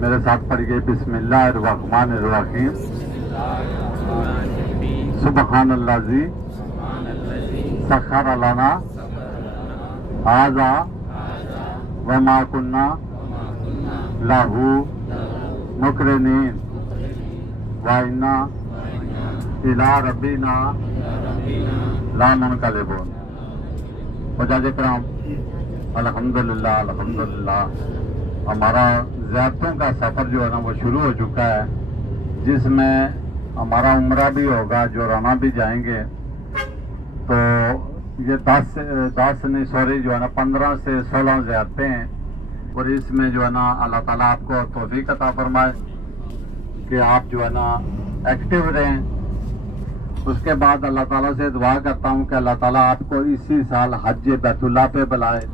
मेरे साथ पढ़िए बिस्मिल्लाहिर्रहमानिर्रहीम। सुबहानल्लाज़ी सखर लना हाज़ा व मा कुन्ना लहू मुकरिनीन व इन्ना इला रब्बिना लामुनक़लिबून। हुज्जाज इकराम, अल्हम्दुलिल्लाह अल्हम्दुलिल्लाह, हमारा ज़ियारतों का सफ़र जो है ना वो शुरू हो चुका है, जिसमें हमारा उम्रा भी होगा, जो राना भी जाएंगे। तो ये 15 से 16 ज़ियारतें हैं, और इसमें जो है ना अल्लाह ताला आपको तौफीक अता फरमाए कि आप जो है ना एक्टिव रहें। उसके बाद अल्लाह ताला से दुआ करता हूँ कि अल्लाह ताला आपको इसी साल हज बैतुल्लाह पे बुलाए।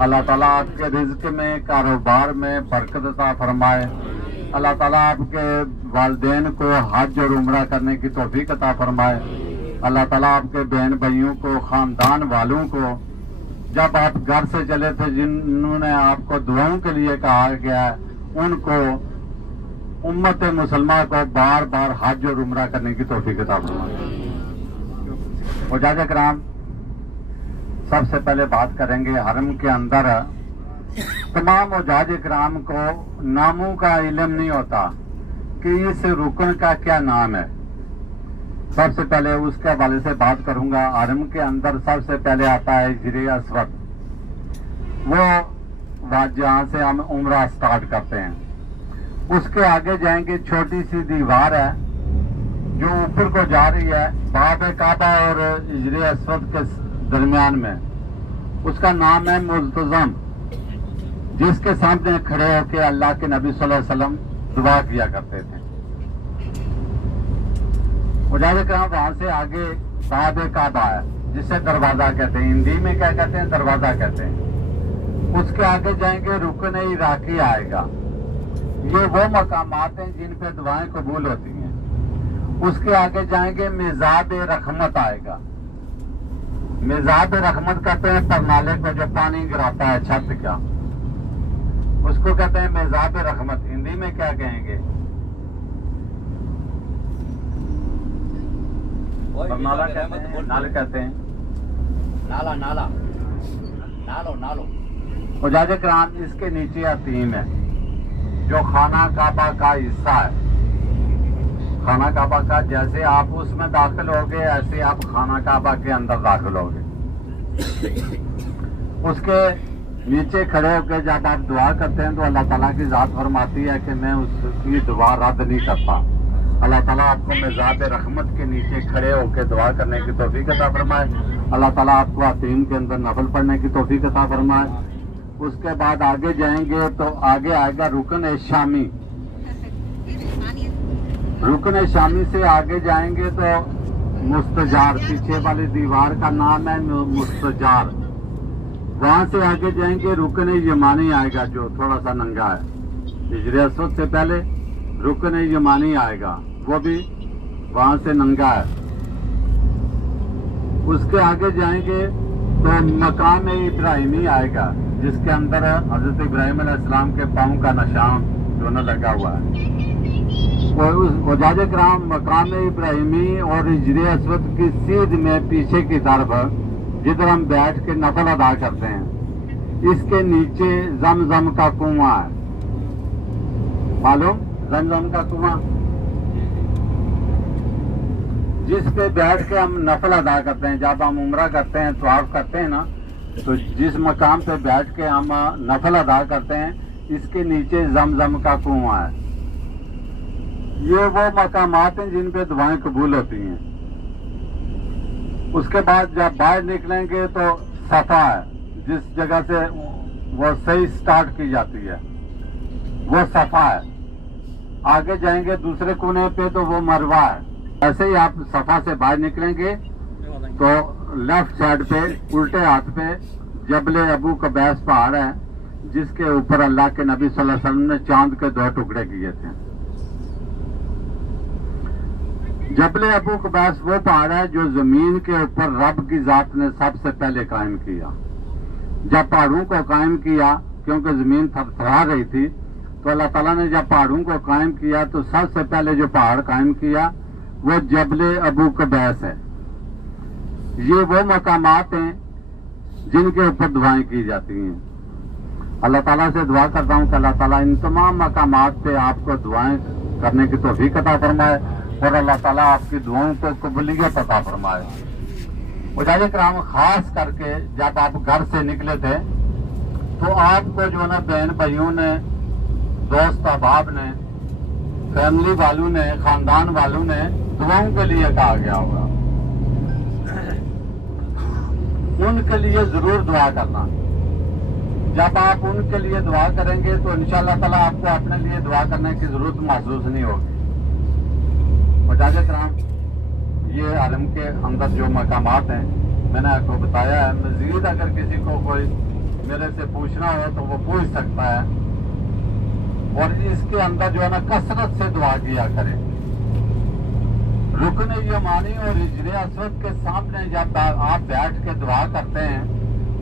अल्लाह ताला आपके रिज़्क़ में, कारोबार में बरकत अता फरमाए। अल्लाह ताला आपके वालिदैन को हज और उम्रा करने की तौफीक अता फरमाए। अल्लाह ताला आपके बहन भाइयों को, ख़ानदान वालों को, जब आप घर से चले थे जिन्होंने आपको दुआओं के लिए कहा गया है, उनको, उम्मत मुसलमान को बार बार हज और उम्रा करने की तौफीक अता फरमाए। हुज्जाज इकराम, सबसे पहले बात करेंगे हरम के अंदर तमाम हुज्जाज इकराम को नामों का इल्म नहीं होता कि इस रुकन का क्या नाम है। सबसे पहले उसके हवाले से बात करूंगा। हरम के अंदर सबसे पहले आता है हिजरे अस्वद, वो जहाँ से हम उम्रा स्टार्ट करते हैं। उसके आगे जाएंगे, छोटी सी दीवार है जो ऊपर को जा रही है बाब काबा और हिजरे अस्वद के दरमियान में। उसका नाम है मुल्तज़म, जिसके सामने खड़े होकर अल्लाह के नबी सल्लल्लाहु अलैहि वसल्लम दुआ किया करते थे। हुज्जाज इकराम, वहां से आगे बाब काबा है, जिसे दरवाजा कहते हैं। हिंदी में क्या कहते हैं? दरवाजा कहते हैं। उसके आगे जाएंगे, रुकन इराकी आएगा। ये वो मकामात हैं जिन पे दुआएं कबूल होती हैं। उसके आगे जाएंगे, मिज़ाब रहमत आएगा। मिज़ाब रहमत कहते हैं परनाले को जो पानी गिराता है छत का, उसको कहते हैं मिज़ाब रहमत। हिंदी में क्या कहेंगे? परनाला कहते हैं, नाल कहते हैं, नाला नाला नालो नालो। हुज्जाज इकराम, इसके नीचे अतीम है जो खाना काबा का हिस्सा है। खाना काबा का, जैसे आप उसमें दाखिल होगे ऐसे आप खाना काबा के अंदर दाखिल होगे। उसके नीचे खड़े होकर जब आप दुआ करते हैं तो अल्लाह ताला की ज़ात फरमाती है कि मैं उसकी दुआ रद्द नहीं करता। अल्लाह ताला आपको मिज़ाब रहमत के नीचे खड़े होकर दुआ करने की तौफीक अता फरमाए। अल्लाह ताला आपको अतीम के अंदर नफल पढ़ने की तौफीक अता फरमाए। उसके बाद आगे जाएंगे तो आगे आएगा रुकन शामी। रुकन शामी से आगे जाएंगे तो मुस्तजार, पीछे वाली दीवार का नाम है मुस्तजार। वहां से आगे जाएंगे, रुकन यमानी आएगा जो थोड़ा सा नंगा है। हिजरे अस्वद से पहले रुकन यमानी आएगा, वो भी वहां से नंगा है। उसके आगे जाएंगे तो मकाम इब्राहिमी आएगा, जिसके अंदर हजरत इब्राहिम अलैहिस्सलाम के पाँव का निशान दोनों लगा हुआ है। हुज्जाज इकराम, मकाम इब्राहिमी और हिजरे अस्वद की सीध में पीछे की तरफ जिधर हम बैठ के नफल अदा करते हैं, इसके नीचे जमजम का कुआं है। मालूम? जमजम का कुआं, जिस पे बैठ के हम नफल अदा करते हैं। जब हम उम्रा करते हैं, तवाफ करते हैं ना, तो जिस मकाम पे बैठ के हम नफल अदा करते हैं, इसके नीचे जमजम का कुआं है। ये वो मकामात हैं जिन पे दुआएं कबूल होती हैं। उसके बाद जब बाहर निकलेंगे तो सफा है, जिस जगह से वो सही स्टार्ट की जाती है, वो सफा है। आगे जाएंगे दूसरे कोने पे तो वो मरवा है। ऐसे ही आप सफा से बाहर निकलेंगे तो लेफ्ट साइड पे उल्टे हाथ पे जबले अबू कबैस पहाड़ है, जिसके ऊपर अल्लाह के नबी सल्लल्लाहु अलैहि वसल्लम ने चांद के 2 टुकड़े किए थे। जबले अबू कबैस वो पहाड़ है जो जमीन के ऊपर रब की जात ने सबसे पहले कायम किया। जब पहाड़ों को कायम किया, क्योंकि जमीन थरथरा रही थी, तो अल्लाह ताला ने जब पहाड़ों को कायम किया तो सबसे पहले जो पहाड़ कायम किया वो जबले अबू कबैस है। ये वो मकामात हैं जिनके ऊपर दुआएं की जाती हैं। अल्लाह ताला से दुआ करता हूँ कि अल्लाह ताला इन तमाम मकामात पे आपको दुआएं करने की तौफीक अता फरमाए और अल्लाह ताला आपकी दुआओं को कबूलियत अता फरमाए। मुजाहिद इकराम, खास करके जब आप घर से निकले थे तो आपको जो है ना बहन भाइयों ने, दोस्त अहबाब ने, फैमिली वालों ने, खानदान वालों ने दुआओं के लिए कहा गया होगा। उनके लिए जरूर दुआ करना। जब आप उनके लिए दुआ करेंगे तो इंशाअल्लाह ताला आपको अपने लिए दुआ करने की जरूरत महसूस नहीं होगी। मुजाहिद इकराम, ये हरम के अंदर जो मकामात हैं मैंने आपको बताया है। मजीद अगर किसी को कोई मेरे से पूछना हो तो वो पूछ सकता है। और इसके अंदर जो है ना कसरत से दुआ किया करें। रुकन यमानी और हिजरे असवद के सामने जब आप बैठ के दुआ करते हैं,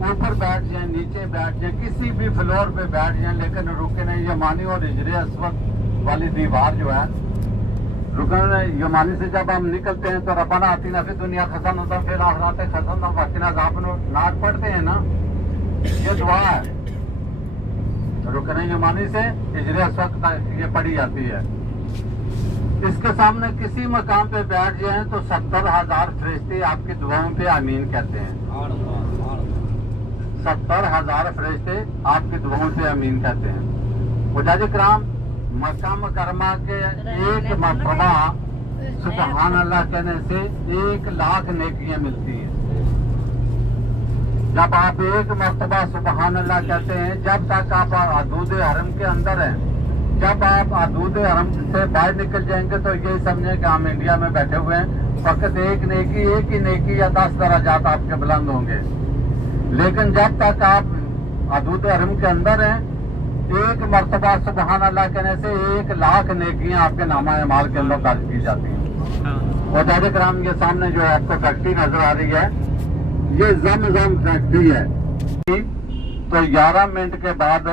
ऊपर बैठ जाए, नीचे बैठ जाए, किसी भी फ्लोर पे बैठ जाए, लेकिन रुकन यमानी और हिजरे असवद वाली दीवार जो है, रुकन यमानी से जब हम निकलते हैं तो रब्बाना आतिना फिद दुनिया खसन होता फिर आखिरत खसन वकीना नाक पढ़ते हैं ना, ये दुआ है। रुकन यमानी से हिजरे असवद तक ये पढ़ी जाती है। इसके सामने किसी मकाम पे बैठ जाए तो 70,000 फरिश्ते आपकी दुआओं पे आमीन कहते हैं। 70,000 फरिश्ते आपकी दुआओं पे आमीन कहते हैं। मुजाहिद इकराम, मक्का मुकर्रमा के एक मरतबा सुबहान अल्लाह कहने से 1 लाख नेकियां मिलती हैं। जब आप एक मरतबा सुबहान अल्लाह कहते हैं, जब तक आप हदूद हरम के अंदर हैं, जब आप हदूद हरम से बाहर निकल जाएंगे तो यही समझे कि हम इंडिया में बैठे हुए हैं। फकत एक ही नेकी या 10 दराजात आपके बुलंद होंगे। लेकिन जब तक आप हदूद हरम के अंदर हैं, एक मरतबा सुबहान अल्लाह कहने से 1 लाख नेकियां आपके नामा अमाल के अंदर दर्ज की जाती हैं। और मुजाहिद इकराम, ये सामने जो आपको फैक्ट्री नजर आ रही है, ये जमजम फैक्ट्री है। तो 11 मिनट के बाद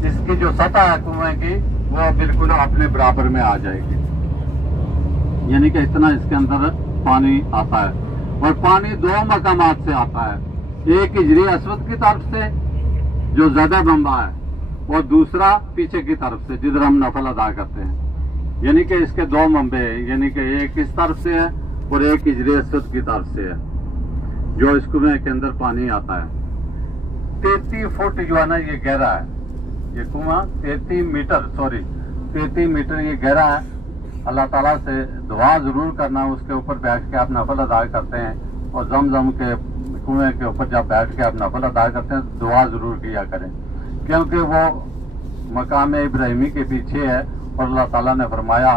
इसकी जो सतह है कुएं की वो बिल्कुल अपने बराबर में आ जाएगी। यानी कि इतना इसके अंदर पानी आता है। और पानी 2 मकामात से आता है। एक हिजरी असवद की तरफ से जो ज्यादा लंबा है और दूसरा पीछे की तरफ से जिधर हम नफल अदा करते हैं। यानी कि इसके 2 मंबे हैं। यानी कि एक इस तरफ से है और एक हिजरी असवद की तरफ से है जो इस कुएं के अंदर पानी आता है। 33 फुट जो है ना ये गहरा है। ये कुआं 33 मीटर ये गहरा है। अल्लाह ताला से दुआ जरूर करना। उसके ऊपर बैठ के आप नफल अदा करते हैं और जमजम के कुएं के ऊपर जब बैठ के आप नफल अदा करते हैं तो दुआ जरूर किया करें, क्योंकि वो मकाम इब्राहिमी के पीछे है। और अल्लाह ताला ने फरमाया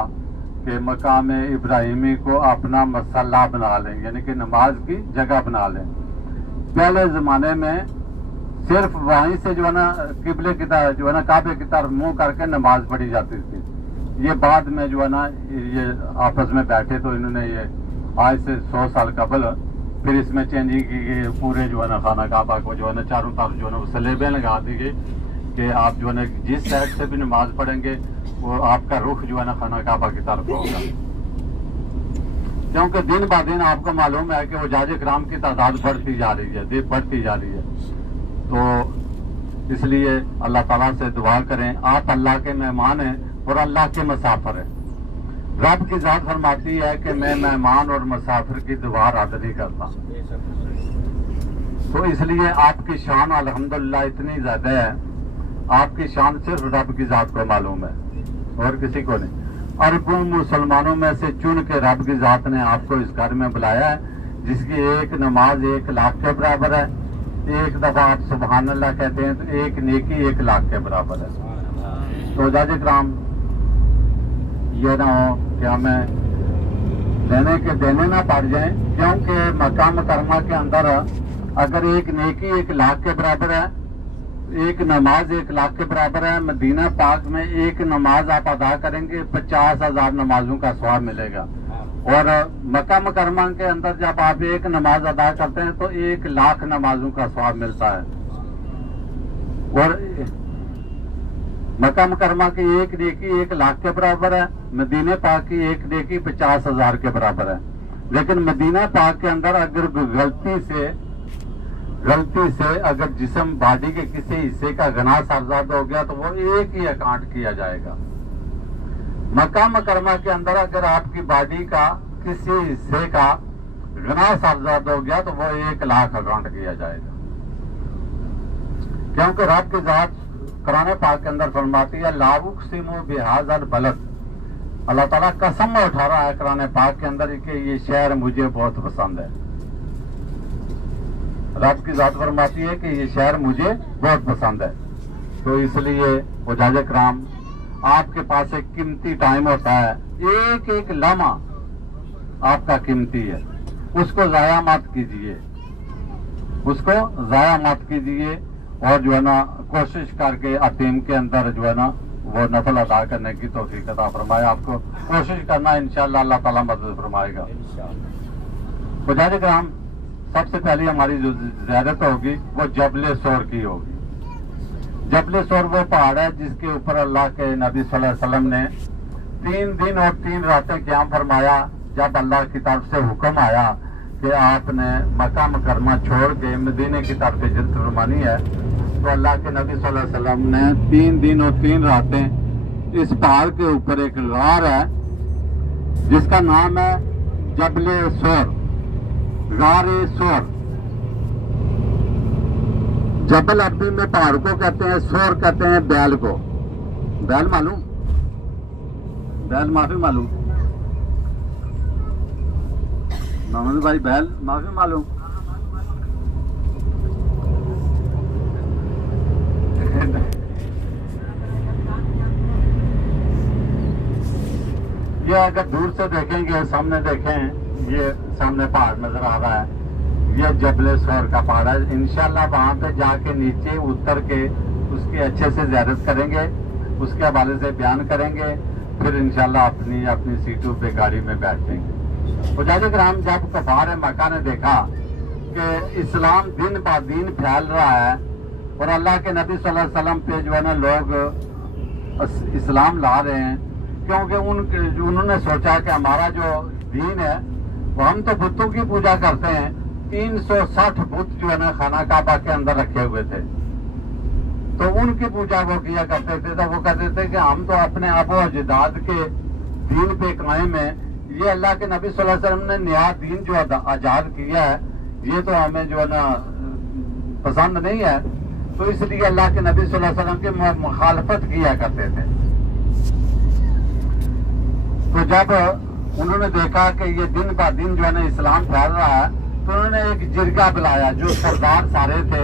कि मकाम इब्राहिमी को अपना मसल्ला बना लें, यानी कि नमाज की जगह बना लें। पहले ज़माने में सिर्फ वहीं से जो है ना किबले की तरफ जो है ना काबे की तरफ मुंह करके नमाज पढ़ी जाती थी। ये बाद में जो है ना ये आपस में बैठे तो इन्होंने ये आज से 100 साल कबल फिर इसमें चेंजिंग की गई। पूरे जो है ना खाना काबा को जो है ना चारों तरफ जो है ना सलेबे लगा दी गई कि आप जो है ना जिस साइड से भी नमाज पढ़ेंगे वो आपका रुख जो है ना खाना काबा की तरफ होगा। क्योंकि दिन ब दिन आपको मालूम है कि हुज्जाज इकराम की तादाद बढ़ती जा रही है। तो इसलिए अल्लाह ताला से दुआ करें। आप अल्लाह के मेहमान हैं और अल्लाह के मुसाफिर हैं। रब की जात फरमाती है कि मैं मेहमान और मुसाफिर की दुआ रद्द नहीं करता। तो इसलिए आपकी शान अल्हम्दुलिल्लाह इतनी ज्यादा है। आपकी शान सिर्फ रब की जात को मालूम है और किसी को नहीं। अरबों मुसलमानों में से चुन के रब की जात ने आपको इस घर में बुलाया है, जिसकी एक नमाज 1 लाख के बराबर है। एक दफा आप सुबहान अल्लाह कहते हैं तो एक नेकी 1 लाख के बराबर है। तो हुज्जाज इकराम, ये ना हो कि हमें देने के देने ना पड़ जाए, क्योंकि मक्का मुकर्रमा के अंदर अगर एक नेकी 1 लाख के बराबर है, एक नमाज 1 लाख के बराबर है। मदीना पाक में एक नमाज आप अदा करेंगे 50,000 नमाजों का सवाब मिलेगा। और मक्का मुकर्रमा के अंदर जब आप एक नमाज अदा करते हैं तो 1 लाख नमाजों का सवाब मिलता है। और मक्का मुकरमा की एक नेकी 1 लाख के बराबर है, मदीने पाक की एक नेकी 50,000 के बराबर है। लेकिन मदीना पाक के अंदर अगर गलती से अगर जिस्म बॉडी के किसी हिस्से का गुनाह सरजद हो गया तो वो एक ही अकाउंट किया जाएगा। मक्का मुकरमा के अंदर अगर आपकी बॉडी का किसी हिस्से का गुनाह सरजद हो गया तो वो 1 लाख अकाउंट किया जाएगा। क्योंकि रब की जात कुरान पाक के अंदर फरमाती है ला उक़सिमु बिहाज़ल बलद, अल्लाह ताला कसम उठा रहा है कुरान पाक के अंदर कि ये शहर मुझे बहुत पसंद है। रब की जात फरमाती है कि ये शहर मुझे बहुत पसंद है। तो इसलिए हुज्जाज किराम, आपके पास एक कीमती टाइम होता है, एक एक लम्हा आपका कीमती है, उसको जाया मत कीजिए, उसको जाया मत कीजिए। और जो है ना कोशिश करके अतीम के अंदर जो है ना वो नफल अदा करने की तौफीक अता फरमाए। आपको कोशिश करना, इंशाअल्लाह अल्लाह ताला मदद फरमाएगा। हुज्जाज किराम, सबसे पहले हमारी जो ज़ियारत होगी वो जबल सोर की होगी। जबल सोर वो पहाड़ है जिसके ऊपर अल्लाह के नबी सल्लल्लाहु अलैहि वसल्लम ने 3 दिन और 3 रातें क़याम फरमाया। जब अल्लाह की तरफ से हुक्म आया कि आपने मक्का मुकरमा छोड़ के मदीने की तरफ हिजरत फरमानी है, तो अल्लाह के नबी सल्लल्लाहु अलैहि वसल्लम ने 3 दिन और 3 रातें इस पहाड़ के ऊपर एक गार है जिसका नाम है जबल सोर, गारे सोर। जबल अरबी में पहाड़ को कहते हैं, सोर कहते हैं बैल को। बैल मालूम? बैल माफी मालूम? मोहम्मद भाई बैल माफी मालूम? ये अगर दूर से देखेंगे, सामने देखें, ये सामने पहाड़ नजर आ रहा है, ये जबल सोर का पहाड़ है। इंशाल्लाह वहां पे जाके नीचे उतर के उसकी अच्छे से ज़ियारत करेंगे, उसके हवाले से बयान करेंगे, फिर इंशाल्लाह अपनी अपनी सीटों पे गाड़ी में बैठेंगे। हुज्जाज किराम, जब कुफार मक्का ने देखा कि इस्लाम दिन ब दिन फैल रहा है और अल्लाह के नबी सल्लल्लाहु अलैहि वसल्लम पे जो है ना लोग इस्लाम ला रहे हैं, क्योंकि उन्होंने सोचा कि हमारा जो दीन है वो हम तो बुतों की पूजा करते हैं। 360 बुत जो है ना खाना काबा के अंदर रखे हुए थे, तो उनकी पूजा वो किया करते थे। तो वो कहते थे कि हम तो अपने आबो अजदाद के दीन पे कायम है, ये अल्लाह के नबी सल्लल्लाहु अलैहि वसल्लम ने नया दीन जो आजाद किया है ये तो हमें जो है ना पसंद नहीं है। तो इसलिए अल्लाह के नबी सल्लल्लाहु अलैहि वसल्लम की मुखालफत किया करते थे। तो जब उन्होंने देखा कि ये दिन ब दिन जो है ना इस्लाम फैल रहा है, तो उन्होंने एक जिरगा बुलाया। जो सरदार सारे थे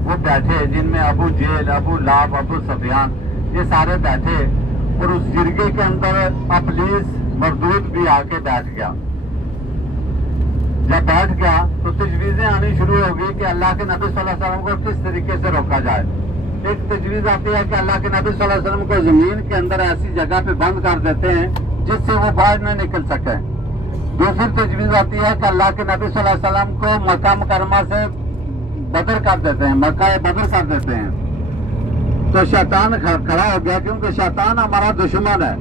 वो बैठे, जिनमें अबू जेल, अबू लाब, अबू सफियान, ये सारे बैठे। और उस जिरगे के अंदर अबलीस मरदूद भी आके बैठ गया। जब बैठ गया तो तजवीजें आनी शुरू हो गई कि अल्लाह के नबी सल्लल्लाहु अलैहि वसल्लम को किस तरीके से रोका जाए। एक तजवीज आती है कि अल्लाह के नबी सल्लल्लाहु अलैहि वसल्लम को जमीन के अंदर ऐसी जगह पे बंद कर देते हैं जिससे वो बाहर न निकल सके। दूसरी तजवीज आती है कि अल्लाह के नबी सल्लल्लाहु अलैहि वसल्लम को मक्का मुकरमा से बदर कर देते हैं, मक्का बदर कर देते हैं। तो शैतान खड़ा हो गया, क्योंकि शैतान हमारा दुश्मन है।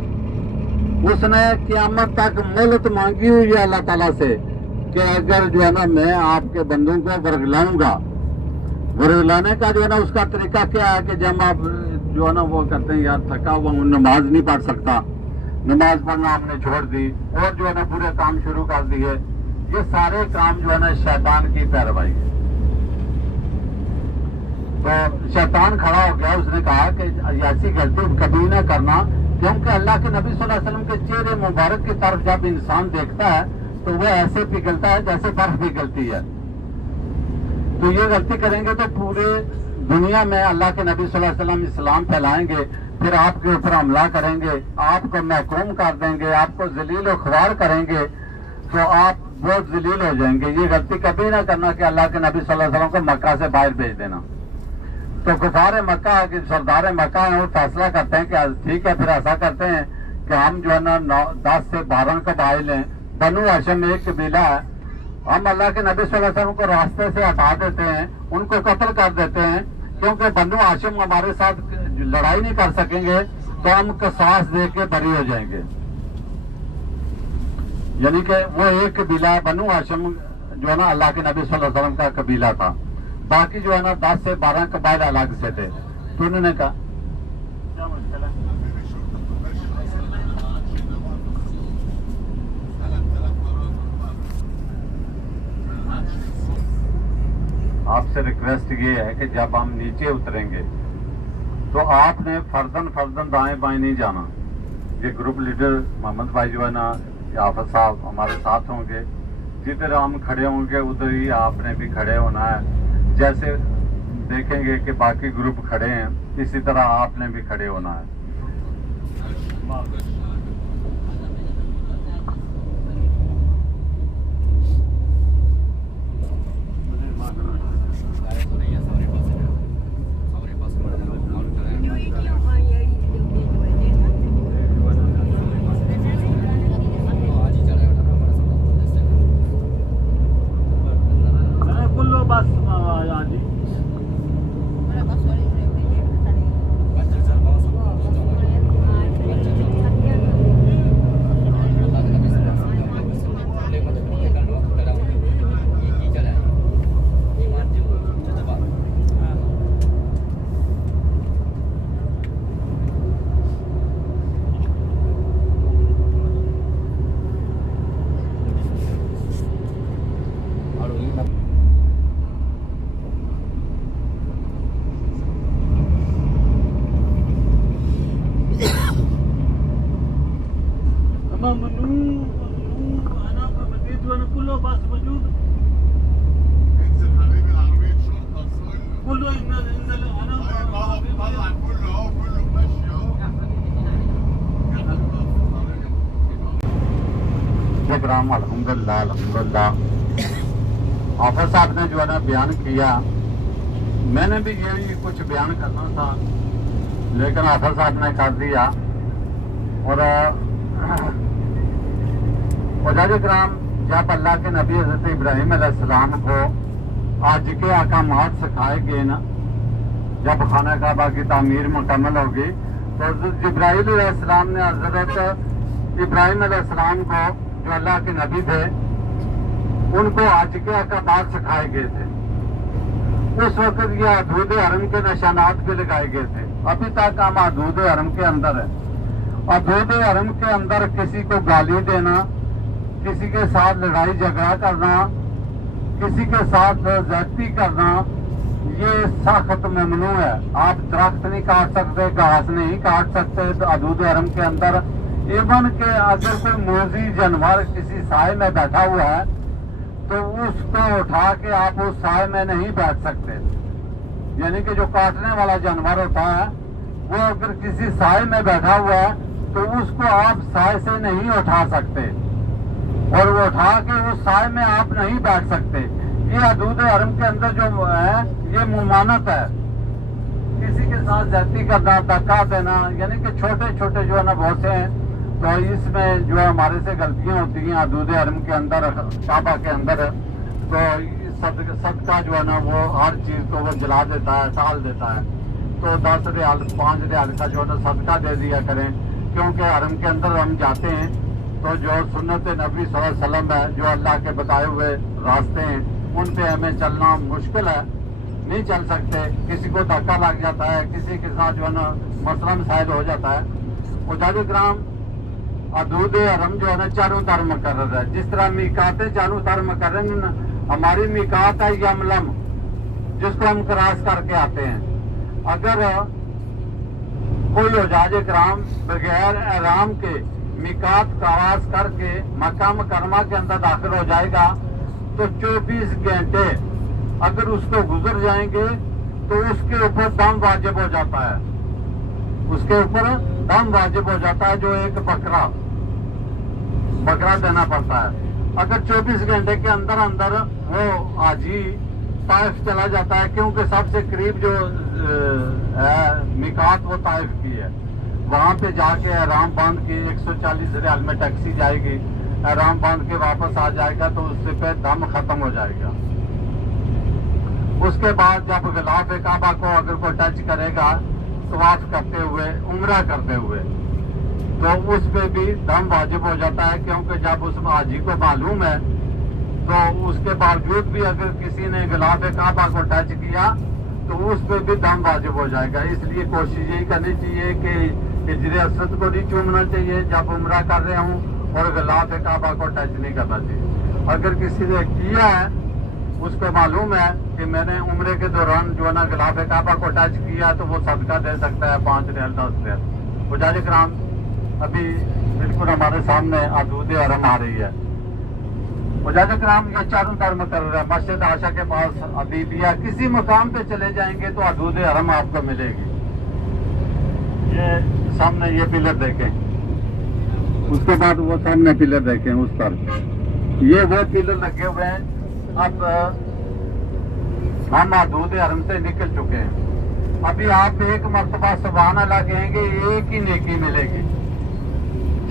उसने क़यामत तक मोहलत मांगी हुई है अल्लाह ताला से कि अगर जो है ना मैं आपके बंदों को वर्गलाऊंगा। वर्गलाने का जो है ना उसका तरीका क्या है कि जब आप जो है ना वो करते हैं यार थका हुआ हूं, नमाज नहीं पढ़ सकता, नमाज पढ़ना हमने छोड़ दी और जो है ना पूरे काम शुरू कर दिए। ये सारे काम जो है ना शैतान की पैरवाई है। तो शैतान खड़ा हो गया, उसने कहा कि ऐसी गलती कभी न करना, क्योंकि अल्लाह के नबी सल्लल्लाहु अलैहि वसल्लम के चेहरे मुबारक की तरफ जब इंसान देखता है तो वह ऐसे पिघलता है जैसे बर्फ पिघलती है। तो ये गलती करेंगे तो पूरे दुनिया में अल्लाह के नबी सल्लल्लाहु अलैहि वसल्लम इस्लाम फैलाएंगे, फिर आपके ऊपर हमला करेंगे, आपको महकूम कर देंगे, आपको जलील और ख्वार करेंगे, तो आप बहुत जलील हो जाएंगे। ये गलती कभी ना करना कि अल्लाह के नबी सल्लल्लाहु अलैहि वसल्लम को मक्का से बाहर भेज देना। तो कुफार मक्का के सरदार मक्का है, वो फैसला करते हैं कि ठीक है, फिर ऐसा करते हैं कि हम जो है ना 10 से 12 कबाइल हैं, बनु हाशिम एक कबीला है, हम अल्लाह के नबी सल्लल्लाहु अलैहि वसल्लम को रास्ते से हटा देते हैं, उनको कत्ल कर देते हैं, क्योंकि बनु हाशिम हमारे साथ लड़ाई नहीं कर सकेंगे तो हम कसास दे के बरी हो जाएंगे। यानी कि वो एक कबीला बनु हाशिम जो है ना अल्लाह के नबी सल्लल्लाहु अलैहि वसल्लम का कबीला था, बाकी जो है ना 10 से 12 कबाइल अलग से थे। तो उन्होंने कहा क्या मुश्किल है, आपसे रिक्वेस्ट ये है कि जब हम नीचे उतरेंगे तो आपने फर्दन दाएं बाएं नहीं जाना। ये ग्रुप लीडर मोहम्मद भाई जो है ना या हाफिज साहब हमारे साथ होंगे, जिधर हम खड़े होंगे उधर ही आपने भी खड़े होना है। जैसे देखेंगे कि बाकी ग्रुप खड़े हैं इसी तरह आपने भी खड़े होना है। अल्हम्दुलिल्लाह हाफिज साहब ने जो है ना बयान किया, मैंने भी यही कुछ बयान करना था लेकिन हाफिज साहब ने कर दिया। और कराम जब अल्लाह के नबी हज़रत इब्राहीम अलैहिस्सलाम को आज के अहकामात सिखाए गए ना, जब खाना काबा की तामीर मुकम्मल होगी तो जिब्राईल अलैहिस्सलाम ने हज़रत इब्राहीम अलैहिस्सलाम को जो अल्लाह के नबी थे उनको आज के अहकामात सिखाए गए थे। उस वक्त ये हदूद हरम के निशानात भी लगाए गए थे। अभी तक हम हदूद हरम के अंदर है। हदूद हरम के अंदर किसी को गाली देना, किसी के साथ लड़ाई झगड़ा करना, किसी के साथ ज्यादती करना, ये सख्त ममनू है। आप दरख्त नहीं काट सकते, घास नहीं काट सकते हदूद हरम के अंदर। इवन के अगर कोई मोजी जानवर किसी साए में बैठा हुआ है तो उसको उठा के आप उस साए में नहीं बैठ सकते। यानी कि जो काटने वाला जानवर होता है वो अगर किसी साए में बैठा हुआ है तो उसको आप साए से नहीं उठा सकते और वो उठा के उस साए में आप नहीं बैठ सकते। ये हदूद हरम के अंदर जो है ये मुमानत है। किसी के साथ ज्यादती करना, धक्का देना, यानी कि छोटे छोटे जो है ना बहुत से हैं, तो इसमें जो है हमारे से गलतियां होती हैं हदूद हरम के अंदर, काबा के अंदर। तो सदका जो है ना वो हर चीज को वो जला देता है, टाल देता है। तो 10 रियाल 5 रियाल का जो है ना सदका दे दिया करें, क्योंकि हरम के अंदर हम जाते हैं तो जो सुन्नत नबी सल्लल्लाहु अलैहि वसल्लम है, जो अल्लाह के बताए हुए रास्ते हैं, उन पे हमें चलना मुश्किल है, नहीं चल सकते। किसी को धक्का लग जाता है, किसी के साथ जो है ना मसला मसाइल हो जाता है। उजाली ग्राम हदूद हरम जो है ना चारों तरफ मुकर्रर है। जिस तरह मीकातें चारों तरफ मुकर्रर है, हमारी मीकात है यमलम, जिसको हम क्रॉस करके आते हैं। अगर कोई हुज्जाज इकराम बगैर एहराम के मीकात क्रॉस करके मक्का मुकर्रमा के अंदर दाखिल हो जाएगा तो 24 घंटे अगर उसको गुजर जाएंगे तो उसके ऊपर दम वाजिब हो जाता है। उसके ऊपर दम वाजिब हो जाता है, जो एक बकरा देना पड़ता है। अगर 24 घंटे के अंदर अंदर वो हाजी ताइफ चला जाता है, क्योंकि सबसे करीब जो है मिकात वो ताइफ की है, वहां पे जाके एहराम बांध के 140 रियाल में टैक्सी जाएगी, एहराम बांध के वापस आ जाएगा तो उससे पे दम खत्म हो जाएगा। उसके बाद जब गिलाफ काबा को अगर कोई टच करेगा तवाफ करते हुए, उम्रा करते हुए, तो उस पे भी दम वाजिब हो जाता है, क्योंकि जब उस हाजी को मालूम है तो उसके बावजूद भी अगर किसी ने गिलाफ काबा को टच किया तो उस पे भी दम वाजिब हो जाएगा। इसलिए कोशिश यही करनी चाहिए कि हिजर असद को नहीं चूमना चाहिए जब उम्रा कर रहे हूँ, और गिलाफ काबा को टच नहीं करना चाहिए। अगर किसी ने किया है, उसको मालूम है कि मैंने उम्रे के दौरान जो है ना गिलाफ काबा को टच किया, तो वो सदका दे सकता है 5 रियाल 10 रियाल। मुजाहिद कराम, अभी बिल्कुल हमारे सामने हदूद हरम आ रही है। मुजाहिद कराम, ये चारों तरफ कर रहा है। मस्जिद आशा के पास अभी भी या किसी मुकाम पे चले जाएंगे तो हदूद हरम आपको मिलेगी। ये सामने ये पिलर देखें, उसके बाद वो सामने पिलर देखें, उस पर ये वो पिलर लगे हुए हैं। अब हम हदूद हरम से निकल चुके हैं। अभी आप एक मरतबा सुभान अल्लाह कहेंगे, एक ही नेकी मिलेगी।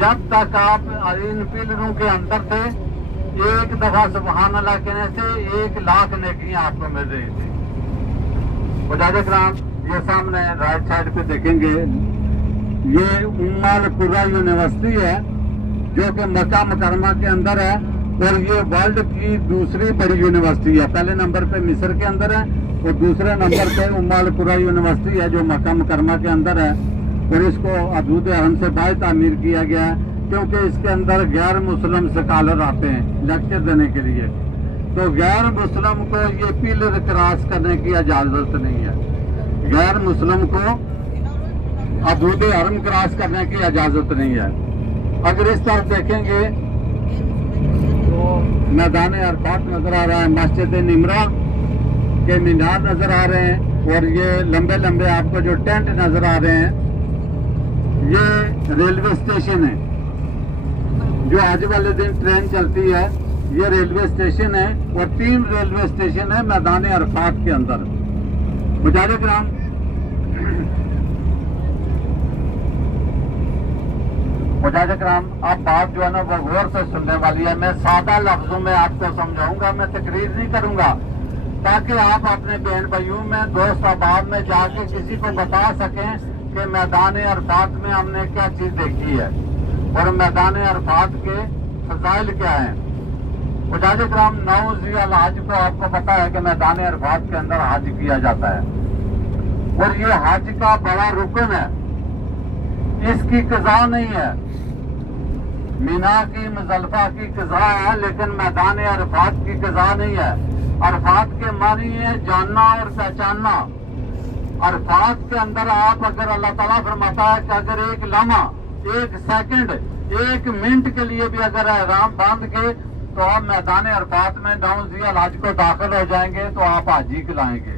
जब तक आप इन पिलरों के अंदर थे, एक दफा सुभान अल्लाह कहने से 1 लाख नेकियां आपको मिल रही थी। मुजाहिद कराम, ये सामने राइट साइड पे देखेंगे, ये उम्मुल कुरा यूनिवर्सिटी है जो कि मक्का मुकरमा के अंदर है, और ये वर्ल्ड की दूसरी बड़ी यूनिवर्सिटी है। पहले नंबर पे मिस्र के अंदर है और दूसरे नंबर पे उम्मुल कुरा यूनिवर्सिटी है जो मक्का मुकरमा के अंदर है। और इसको हदूद हरम से बाहर तामीर किया गया है, क्योंकि इसके अंदर गैर मुस्लिम स्कॉलर आते हैं लेक्चर देने के लिए। तो गैर मुस्लिम को ये पिलर क्रॉस करने की इजाजत नहीं है। गैर मुस्लिम को हदूद हरम क्रॉस करने की इजाजत नहीं है। अगर इस तरफ देखेंगे तो मैदान अरफात नजर आ रहा है, मस्जिद निमरा के मीनार नजर आ रहे हैं, और ये लंबे लंबे आपको जो टेंट नजर आ रहे हैं, ये रेलवे स्टेशन है। जो आज वाले दिन ट्रेन चलती है, ये रेलवे स्टेशन है, और 3 रेलवे स्टेशन है मैदान अरफात के अंदर। मुजाहिद कराम, आप बात जो है ना वो गौर से सुनने वाली है। मैं सादा लफ्जों में आपको समझाऊंगा, मैं तकरीर नहीं करूंगा, ताकि आप अपने बहन भाइयों में, दोस्त अहबाब में जाके किसी को बता सकें कि मैदान अरफात में हमने क्या चीज देखी है और मैदान अरफात के फजाइल क्या है। मुजाहिद कराम, 9 ज़िल हज को आपको पता है कि मैदान अरफात के अंदर हज किया जाता है, और ये हज का बड़ा रुकन है। इसकी कज़ा नहीं है, मीना की मुज़ल्फ़ा की कज़ा है, लेकिन मैदान अरफात की कज़ा नहीं है। अरफात के मानी है जानना और पहचानना। अरफात के अंदर आप, अगर अल्लाह ताला फरमाता है कि अगर 1 लम्हा, 1 सेकंड, 1 मिनट के लिए भी अगर एहराम बांध के तो आप मैदान अरफात में 9 ज़िल हज को दाखिल हो जाएंगे तो आप हाजी कहलाएंगे।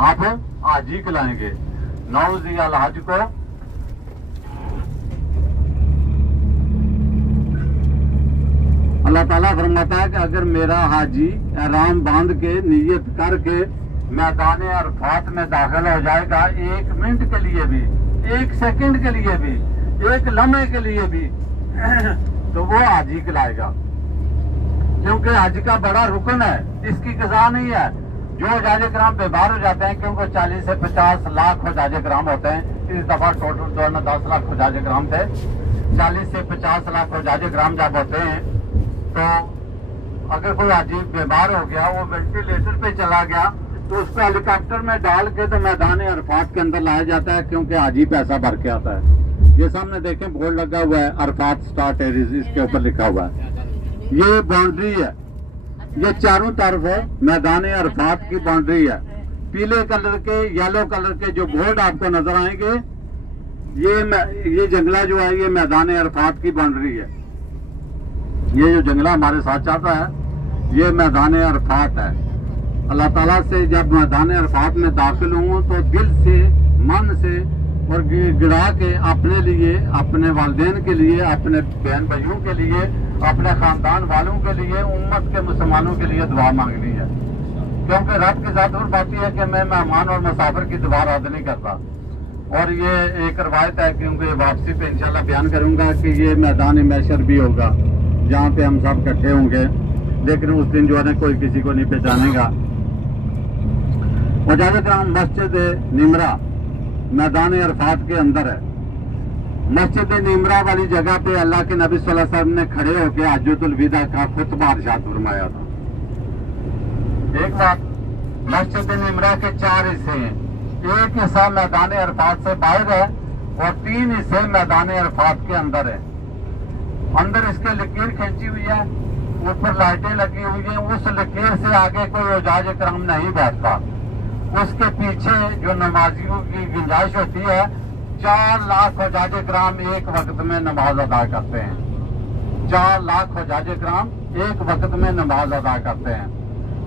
आप हाजी कहलाएंगे 9 ज़िल हज को। अल्लाह ताला फरमाता है कि अगर मेरा हाजी एहराम बांध के नियत करके मैदान अरफात में दाखिल हो जाएगा, 1 मिनट के लिए भी, 1 सेकंड के लिए भी, 1 लम्हे के लिए भी, तो वो हाजी कहलाएगा, क्योंकि हज का बड़ा रुकन है, इसकी कज़ा नहीं है। जो हजाज कराम बीमार हो जाते हैं, क्योंकि 40 से 50 लाख हजाज कराम होते हैं। इस दफा टोटल जो है ना 10 लाख हजाज कराम थे। 40 से 50 लाख हजाज कराम जब होते हैं, तो अगर कोई हाजी बीमार हो गया, वो वेंटिलेटर पे चला गया, तो उसको हेलीकॉप्टर में डाल के तो मैदान अरफात के अंदर लाया जाता है, क्योंकि हाजी पैसा भर के आता है। ये सामने देखें बोर्ड लगा हुआ है, अरफात स्टार्ट एरिज, इसके ऊपर लिखा हुआ है। ये बाउंड्री है, ये चारों तरफ है मैदान अरफात की बाउंड्री है। पीले कलर के, येलो कलर के जो बोर्ड आपको नजर आएंगे, ये जंगला जो है, ये मैदान अरफात की बाउंड्री है। ये जो जंगला हमारे साथ चाहता है, ये मैदान अरफात है। अल्लाह ताला से जब मैदान अरफात में दाखिल हूँ तो दिल से, मन से और गिरा के अपने लिए, अपने वालिदैन के लिए, अपने बहन भाइयों के लिए, अपने खानदान वालों के लिए, उम्मत के मुसलमानों के लिए दुआ मांगनी है, क्योंकि रब की ज़ात फरमाती है कि मैं मेहमान और मुसाफिर की दुआ रद्द नहीं करता। और ये एक रवायत है, क्योंकि वापसी पे इंशाल्लाह बयान करूंगा कि ये मैदान महशर भी होगा जहाँ पे हम सब इकट्ठे होंगे, लेकिन उस दिन जो है ना कोई किसी को नहीं पहचानेगा। वजाज कराम मस्जिद निमरा मैदान अरफात के अंदर है। मस्जिद निमरा वाली जगह पे अल्लाह के नबी सल्लल्लाहु अलैहि वसल्लम ने खड़े होकर हज्जतुल विदा का खुतबा इरशाद फरमाया था। एक बात, मस्जिद निमरा के 4 हिस्से हैं। एक हिस्सा मैदान अरफात से बाहर है और 3 हिस्से मैदान अरफात के अंदर है। अंदर इसके लकीर खींची हुई है, ऊपर लाइटें लगी हुई हैं। उस लकीर से आगे कोई उजाज करम नहीं बैठता। उसके पीछे जो नमाजियों की गुंजाइश होती है, 4 लाख हुजाज कराम एक वक्त में नमाज अदा करते हैं। 4 लाख हुजाज कराम एक वक्त में नमाज अदा करते हैं।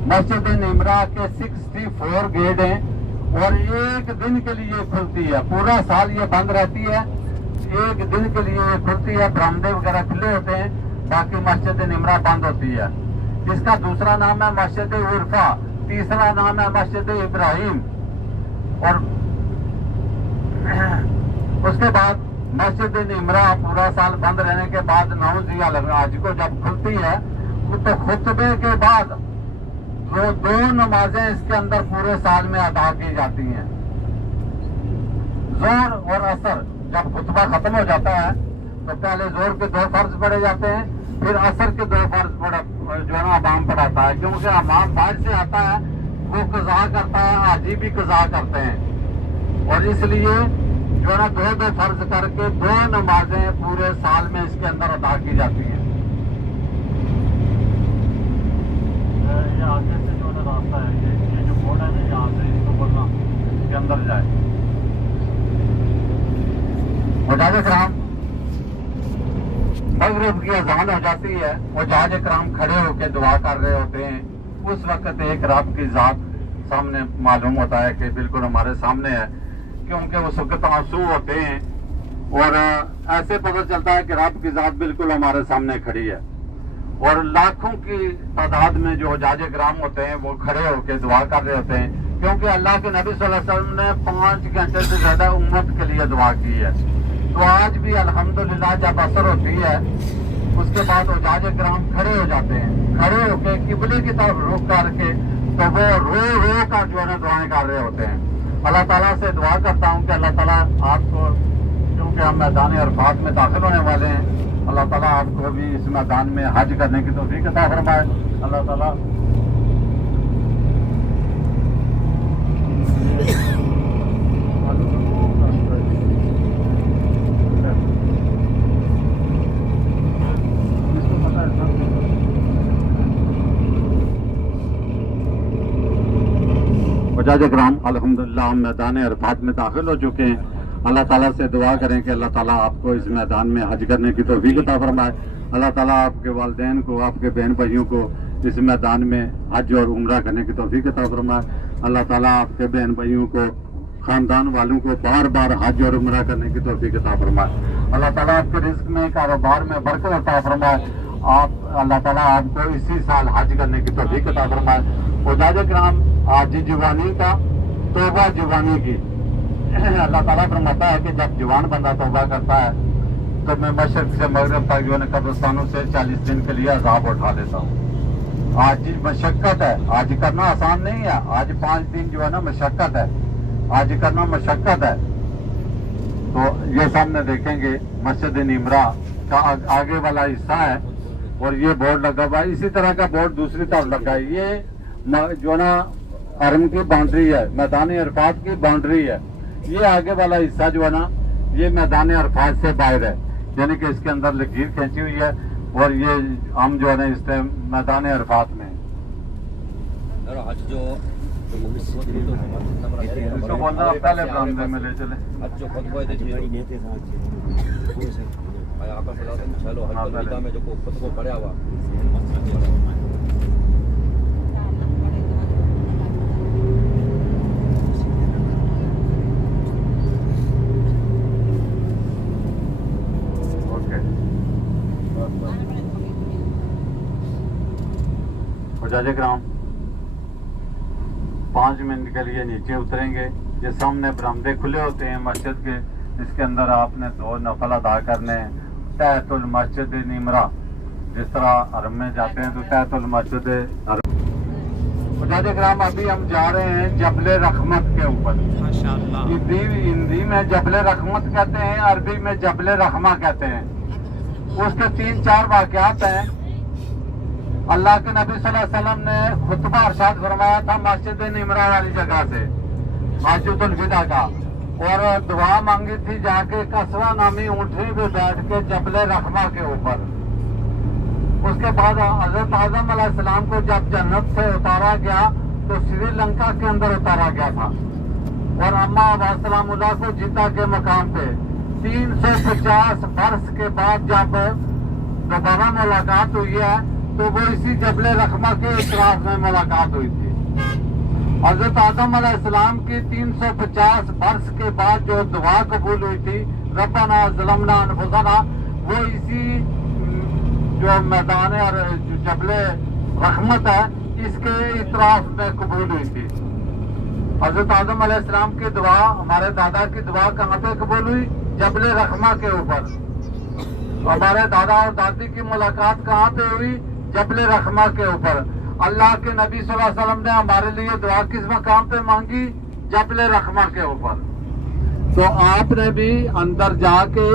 मस्जिद निमरा के 64 गेट हैं और एक दिन के लिए खुलती है। पूरा साल ये बंद रहती है, एक दिन के लिए ये खुलती है। बरामदे वगैरह खुले होते हैं, बाकी मस्जिद निमरा बंद होती है। इसका दूसरा नाम है मस्जिद उर्फा, तीसरा नाम है मस्जिद इब्राहिम। और उसके बाद मस्जिद निमरा पूरा साल बंद रहने के बाद नौजिया आज को जब खुलती है तो खुतबे के बाद जो 2 नमाजें इसके अंदर पूरे साल में अदा की जाती हैं। जोर और असर जब खुतबा खत्म हो जाता है तो पहले जोर के 2 फर्ज पढ़े जाते हैं, फिर असर के 2 फर्ज जो है ना अमाम पढ़ाता है। क्योंकि अमाम बाहर से आता है, वो कज़ा करता है, हाजी भी कज़ा करते हैं। और इसलिए जो है ना 2 फर्ज करके 2 नमाजें पूरे साल में इसके अंदर अदा की जाती हैं। ये आगे से जो रास्ता है, ये जो बोर्ड है ना, यहाँ से इसको बोलना इसके अंदर जाए। हुजाज कराम मगरिब की अजान हो जाती है, हुजाज कराम खड़े होकर दुआ कर रहे होते हैं। उस वक्त एक रब की जात सामने मालूम होता है कि बिल्कुल हमारे सामने है, क्योंकि उस वक्त आंसू होते हैं और ऐसे पता चलता है कि रब की जात बिल्कुल हमारे सामने खड़ी है। और लाखों की तादाद में जो हुजाज कराम होते हैं वो खड़े होकर दुआ कर रहे होते हैं, क्योंकि अल्लाह के नबी सल्लल्लाहु अलैहि वसल्लम ने 5 घंटे से ज्यादा उम्मत के लिए दुआ की है। तो आज भी अल्हम्दुलिल्लाह जब असर होती है उसके बाद हुजाज कराम खड़े हो जाते हैं। खड़े होकर किबले की तरफ रुख करके तो वो रो कर जो है दुआएं कर रहे होते हैं। अल्लाह ताला से दुआ करता हूँ कि अल्लाह ताला आपको, क्योंकि हम मैदान अरफात में दाखिल होने वाले हैं, अल्लाह ताला आपको भी इस मैदान में हज करने की तौफीक अता फरमाए। अल्लाह ताला हुजाज कराम अल्हम्दुलिल्लाह हम मैदान अरफात में दाखिल हो चुके हैं। अल्लाह ताला से दुआ करें कि अल्लाह ताला आपको इस मैदान में हज करने की तौफीक अता फरमाए। अल्लाह ताला आपके वालिदैन को, आपके बहन भाइयों को इस मैदान में हज और उम्रा करने की तौफीक अता फरमाए। अल्लाह ताला आपके बहन भाइयों को, खानदान वालों को बार बार हज और उम्रा करने की तौफीक अता फरमाए। अल्लाह ताला आपके रिस्क में, कारोबार में बरकत अता फरमाए। अल्लाह ताला आपको इसी साल हज करने की तौफीक अता फरमाए। हुजाज कराम आज जवानी का तौबा जवानी की अल्लाह ताला फरमाता है कि जब जवान बंदा तौबा करता है तो मैं मशरक से मगरब तक जो है कब्रिस्तानों से 40 दिन के लिए अजाब उठा लेता हूँ। आज मशक्कत है, आज करना आसान नहीं है। आज 5 दिन जो है ना मशक्कत है, आज करना मशक्कत है। तो ये सामने देखेंगे मस्जिद निमरा का आगे वाला हिस्सा है और ये बोर्ड लगा हुआ है। इसी तरह का बोर्ड दूसरी तरफ लगा है। ये जो ना हरम की बाउंड्री है, मैदान अरफात की बाउंड्री है। ये आगे वाला हिस्सा जो है ना, ये मैदान अरफात से बाहर है, यानी कि इसके अंदर लकीर खींची हुई है। और ये हम जो है ना इस टाइम मैदान अरफात में इसको बोलना पहले बरामदे में ले चले। हुजाज कराम 5 मिनट के लिए नीचे उतरेंगे। ये सामने बरामदे खुले होते हैं मस्जिद के, इसके अंदर आपने 2 नफल अदा करने हैं। तहतुल मस्जिद निमरा, जिस तरह हरम में जाते हैं तो तहतुल मस्जिद मुजाहिद इकराम अभी हम जा रहे हैं जबले रहमत के ऊपर। माशाअल्लाह। हिंदी में जबले रहमत कहते हैं, अरबी में जबले रहमा कहते हैं। उसके 3-4 वाक़यात हैं। अल्लाह के नबी सल्लल्लाहु अलैहि वसल्लम ने खुतबा इरशाद फरमाया था मस्जिद निमरा वाली जगह से, हाजुतुल विदा का, और दुआ मांगी थी जाके कसवा नामी ऊँटनी पे बैठ के जबले रहमा के ऊपर। उसके बाद हजरत आदम अलैहिस्सलाम को जब जन्नत से उतारा गया तो श्रीलंका के अंदर उतारा गया था, और अम्मा सलामुल्लाह को जिद्दा के मकाम पे 350 वर्ष के बाद जब दोबारा मुलाकात हुई है तो वो इसी जबले रहमा के इतराफ में मुलाकात हुई थी। हजरत आदम अलैहिस्सलाम की 350 वर्ष के बाद जो दुआ कबूल हुई थी, रब्बना ज़लमना अनफुसना, वो इसी जो मैदान है और जो जबले रहमत है इसके इतराफ में कबूल हुई थी। हजरत आदम अलैहिस्सलाम की दुआ, हमारे दादा की दुआ कहाँ पे कबूल हुई? जबले रहमा के ऊपर। हमारे दादा और दादी की मुलाकात कहाँ पे हुई? जबले रहमा के ऊपर। अल्लाह के नबी सल्लल्लाहु अलैहि वसल्लम ने हमारे लिए दुआ किस मकाम पे मांगी? जबले रहमा के ऊपर। तो आपने भी अंदर जाके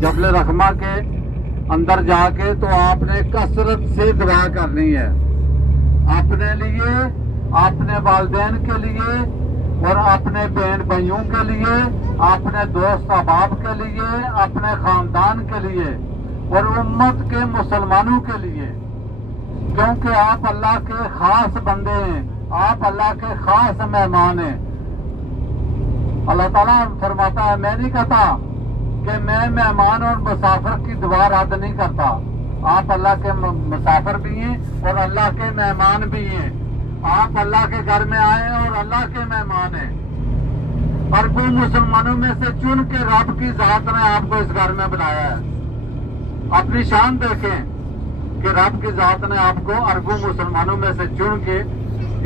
जबले रहमा के अंदर जाके तो आपने कसरत से दुआ करनी है, अपने लिए, अपने वालिदैन के लिए, और अपने बहन भाइयों के लिए, अपने दोस्त अहबाब के लिए, अपने खानदान के लिए और उम्मत के मुसलमानों के लिए, क्योंकि आप अल्लाह के खास बंदे हैं, आप अल्लाह के खास मेहमान हैं। अल्लाह ताला फरमाता है, मैं नहीं कहता कि मैं मेहमान और मुसाफिर की दुआ रद्द नहीं करता। आप अल्लाह के मुसाफिर भी हैं और अल्लाह के मेहमान भी हैं। आप अल्लाह के घर में आए हैं और अल्लाह के मेहमान हैं। अरबों मुसलमानों में से चुन के रब की जात ने आपको इस घर में बनाया है। अपनी शान देखें कि रब की जात ने आपको अरबों मुसलमानों में से चुन के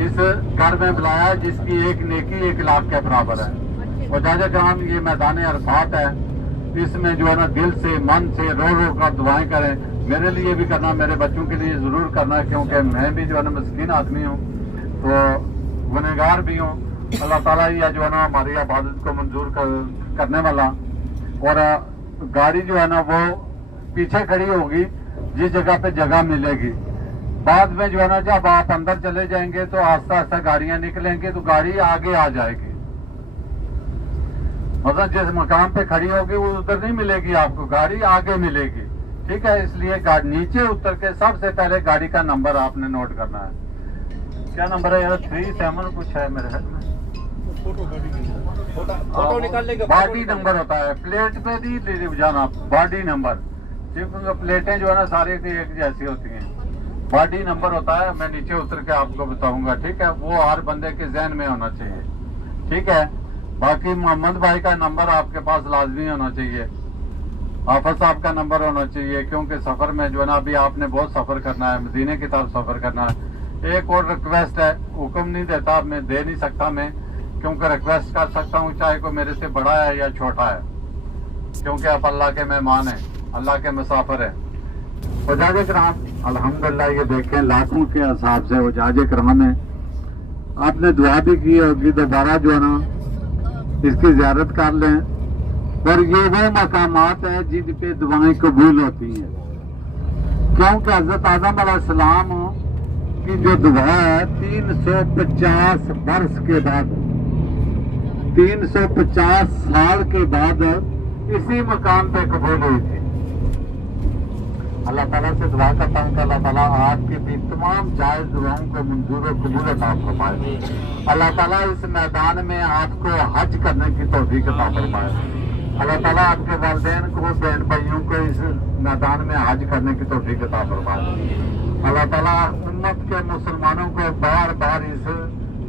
इस घर में बुलाया है, जिसकी एक नेकी 1 लाख के बराबर है। और जाजा कराम, ये मैदान अरफात है, इसमें जो है ना दिल से, मन से रो रो कर दुआएं करें। मेरे लिए भी करना, मेरे बच्चों के लिए जरूर करना, क्योंकि मैं भी जो है ना मस्कीन आदमी हूँ, तो गुनहगार भी हूँ। अल्लाह ताला ही जो है ना हमारी इबादत को मंजूर करने वाला। और गाड़ी जो है ना वो पीछे खड़ी होगी जिस जगह पे जगह मिलेगी। बाद में जो है ना जब आप अंदर चले जाएंगे तो आस्ता आस्ता गाड़ियां निकलेंगी तो गाड़ी आगे आ जाएगी। मतलब जिस मकाम पे खड़ी होगी वो उधर नहीं मिलेगी आपको, गाड़ी आगे मिलेगी। ठीक है, इसलिए नीचे उतर के सबसे पहले गाड़ी का नंबर आपने नोट करना है। क्या नंबर है यार? 37 कुछ है मेरे हाथ में। फोटो निकालने के बॉडी नंबर होता है, प्लेट पे नहीं ले जाना, बॉडी नंबर। क्योंकि प्लेटें जो है ना सारी की एक जैसी होती हैं। बॉडी नंबर होता है, मैं नीचे उतर के आपको बताऊंगा। ठीक है, वो हर बंदे के जहन में होना चाहिए। ठीक है, बाकी मोहम्मद भाई का नंबर आपके पास लाजमी होना चाहिए, हाफिज साहब का नंबर होना चाहिए, क्योंकि सफर में जो है ना अभी आपने बहुत सफर करना है, मदीने की तरफ सफर करना है। एक और रिक्वेस्ट है, हुक्म नहीं देता, मैं दे नहीं सकता मैं, क्योंकि रिक्वेस्ट कर सकता हूँ चाहे कोई मेरे से बड़ा है या छोटा है, क्योंकि आप अल्लाह के मेहमान हैं, अल्लाह के मुसाफिर हैं। वजाज कराम अल्हम्दुलिल्लाह, ये देखें लाखों के हिसाब से वजाज कराम है। आपने दुआ भी की होगी, दोबारा जो है ना इसकी ज़ियारत कर लें। और ये वो मकामात है जिन पे दुआएं कबूल होती हैं, क्योंकि हजरत आदम अलैहिस्सलाम की जो दुआ है 350 वर्ष के बाद, 350 साल के बाद इसी मकाम पे कबूल हुई थी। अल्लाह ताला से दुआ करता हूँ कि अल्लाह ताला आपकी भी तमाम जायज़ दुआओं को मंजूर और कबूल अता फरमाए। अल्लाह ताला इस मैदान में आपको हज करने की तौफीक अता फरमाए। अल्लाह ताला आपके वालिदैन को, बहन भाइयों को इस मैदान में हज करने की तौफीक अता फरमाए। अल्लाह ताला उम्मत के मुसलमानों को बार बार इस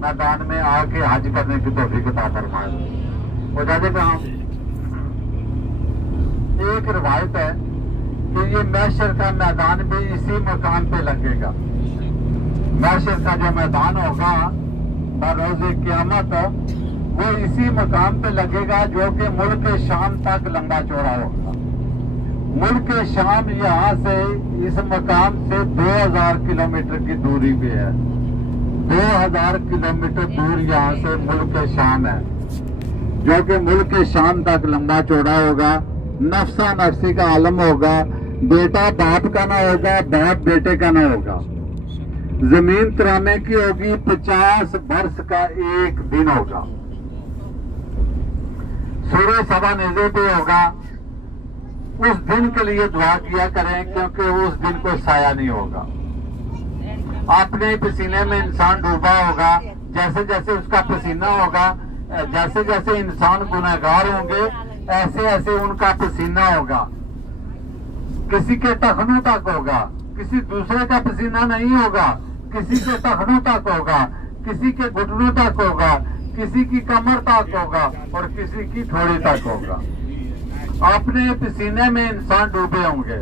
मैदान में आके हज करने की तौफीक अता फरमाए। और एक रिवायत है कि ये महशर का मैदान भी इसी मकान पे लगेगा। महशर का जो मैदान होगा बरोज़े क़यामत, वो इसी मकाम पे लगेगा, जो कि मुल्क शाम तक लंबा चौड़ा होगा। मुल्क शाम यहाँ से इस मकाम से 2000 किलोमीटर की दूरी पे है। 2000 किलोमीटर दूर यहाँ से मुल्क शाम है, जो कि मुल्क शाम तक लंबा चौड़ा होगा। नफ्सा नफ्सी का आलम होगा, बेटा बाप का ना होगा, बाप बेटे का ना होगा। जमीन तराने की होगी, 50 वर्ष का एक दिन होगा। सूर्य सवा नेज़े पे होगा। उस दिन के लिए दुआ किया करें, क्योंकि उस दिन कोई साया नहीं होगा। अपने पसीने में इंसान डूबा होगा। जैसे जैसे उसका पसीना होगा, जैसे जैसे इंसान गुनहगार होंगे, ऐसे ऐसे उनका पसीना होगा। किसी के टखनों तक होगा, किसी दूसरे का पसीना नहीं होगा। किसी के टखनों तक होगा, किसी के घुटनों तक होगा, किसी की कमर तक होगा और किसी की थोड़ी तक होगा। अपने पसीने में इंसान डूबे होंगे।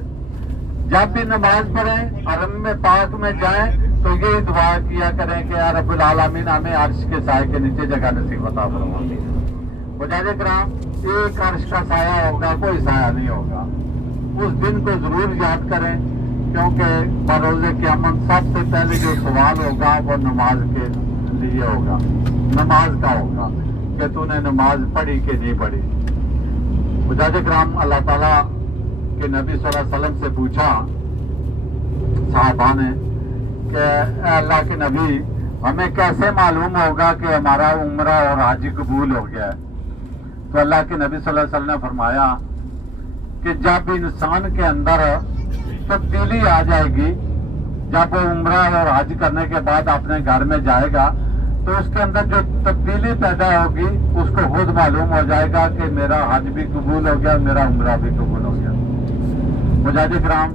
जब भी नमाज पढ़ें, हरम में पाक में जाएं, तो ये दुआ किया करें कि या रब्बुल आलमीन हमें अर्श के साए के नीचे जगह नसीब अता फरमा। मुजाहिद किराम, एक अर्श का साया होगा, कोई साया नहीं होगा। उस दिन को जरूर याद करें, क्योंकि बरोज़े क़यामत सबसे पहले जो सवाल होगा वो नमाज के लिए होगा, नमाज का होगा कि तूने नमाज पढ़ी कि नहीं पढ़ी। मुजाहिद किराम, अल्लाह ताला के नबी सल्लल्लाहु अलैहि वसल्लम से पूछा साहबा ने कि अल्लाह के नबी, हमें कैसे मालूम होगा कि हमारा उम्रा और हज कबूल हो गया है? तो अल्लाह के नबी सल्लल्लाहु अलैहि वसल्लम ने फरमाया कि जब इंसान के अंदर तब्दीली आ जाएगी, जब वो उम्रा और हज करने के बाद अपने घर में जाएगा, तो उसके अंदर जो तब्दीली पैदा होगी उसको खुद मालूम हो जाएगा कि मेरा हज भी कबूल हो गया, मेरा उम्रा भी कबूल हो गया। मुजाहिद किराम,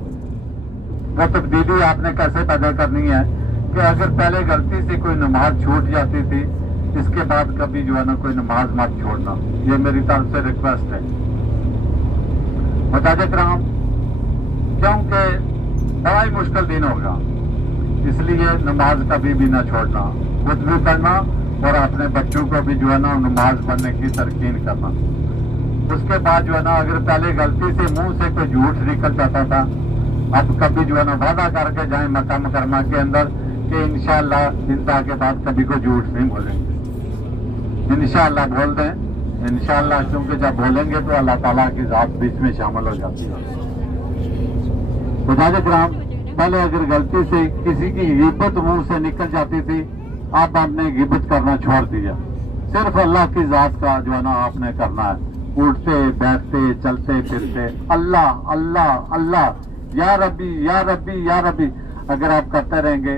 वो तब्दीली आपने कैसे पैदा करनी है कि अगर पहले गलती से कोई नमाज छूट जाती थी, इसके बाद कभी जो है ना कोई नमाज मत छोड़ना। ये मेरी तरफ से रिक्वेस्ट है। मुजाहिद किराम, क्योंकि बड़ा ही मुश्किल दिन होगा, इसलिए नमाज कभी भी ना छोड़ना, खुद भी करना और अपने बच्चों को भी जो है ना नमाज पढ़ने की तरकीन करना। उसके बाद जो है ना, अगर पहले गलती से मुंह से कोई झूठ निकल जाता था, अब कभी जो है ना वादा करके जाए मक्का मुकरमा के अंदर कि इंशाअल्लाह इंतहा के बाद कभी को झूठ नहीं बोलेंगे। इंशाअल्लाह बोल दें, इंशाअल्लाह, क्योंकि जब बोलेंगे तो अल्लाह ताला की जात बीच में शामिल हो जाती है। मुजाहिद किराम, पहले अगर गलती से किसी की गिबत मुंह से निकल जाती थी, अब आपने गिबत करना छोड़ दिया। सिर्फ अल्लाह की जात का जो है ना आपने करना है। उठते बैठते चलते फिरते अल्लाह अल्लाह अल्लाह, या रब्बी या रब्बी या रब्बी अगर आप करते रहेंगे,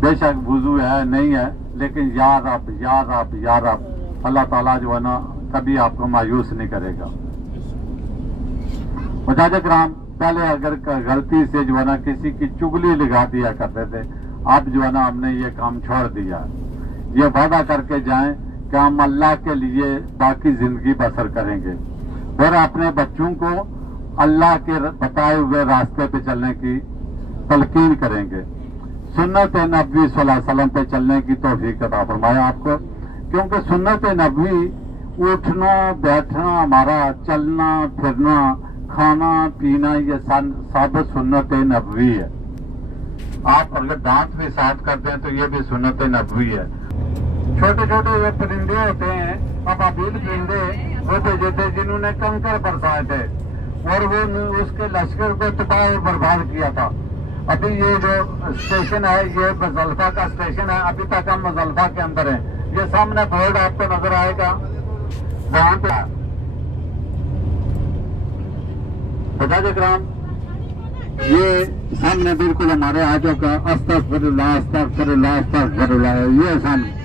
बेशक वुजू है नहीं है, लेकिन या रब या रब या रब, अल्लाह ताला जो है ना कभी आपको मायूस नहीं करेगा। मुजाहिद किराम, पहले अगर गलती से जो है ना किसी की चुगली लगा दिया करते थे, अब जो है ना हमने ये काम छोड़ दिया। ये वादा करके जाएं कि हम अल्लाह के लिए बाकी जिंदगी बसर करेंगे और अपने बच्चों को अल्लाह के बताए हुए रास्ते पे चलने की तलकीन करेंगे। सुन्नत नबवी सल्लल्लाहु अलैहि वसल्लम पे चलने की तौफीक अता फरमाया आपको, क्योंकि सुन्नत नबवी उठना बैठना, हमारा चलना फिरना, खाना पीना, ये सब सुन्नत नबवी है। आप अगर दांत भी साफ करते हैं तो ये भी सुन्नत नबवी है। छोटे छोटे जो परिंदे होते हैं, अबाबील परिंदे, वो भेजे थे जिन्होंने कंकर बरसाए थे और वो उसके लश्कर को तबाह और बर्बाद किया था। अभी ये जो स्टेशन है, ये मुजल्फा का स्टेशन है, अभी तक हम मुजल्फा के अंदर हैं। ये सामने बोर्ड आपको नजर आएगा, वहां पे मुजाहिद किराम, ये सामने बिल्कुल हमारे आजों का अस्तगफिरुल्लाह अस्तगफिरुल्लाह अस्तगफिरुल्लाह, ये सामने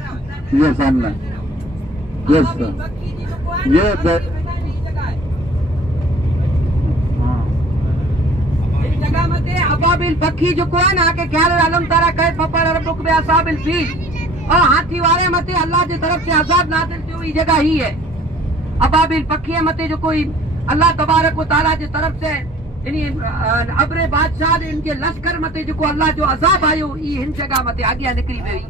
जगह मध्ये अबाबिल पखी जो आहे ना के ख्याल आलम तारा कहे फपड़ रब्बुक बि असाबिल फील, और हाथी वारे मथे अल्लाह की तरफ से आजाद नाज़िल थी हुई जगह ही है। अबाबिल पखी मथे जो कोई अल्लाह तबारक व तआला की तरफ से अबरे बादशाह इनके लश्कर मथे जो अल्लाह जो अजाब आयो, इन जगह मथे अॻियां निकिरी वई।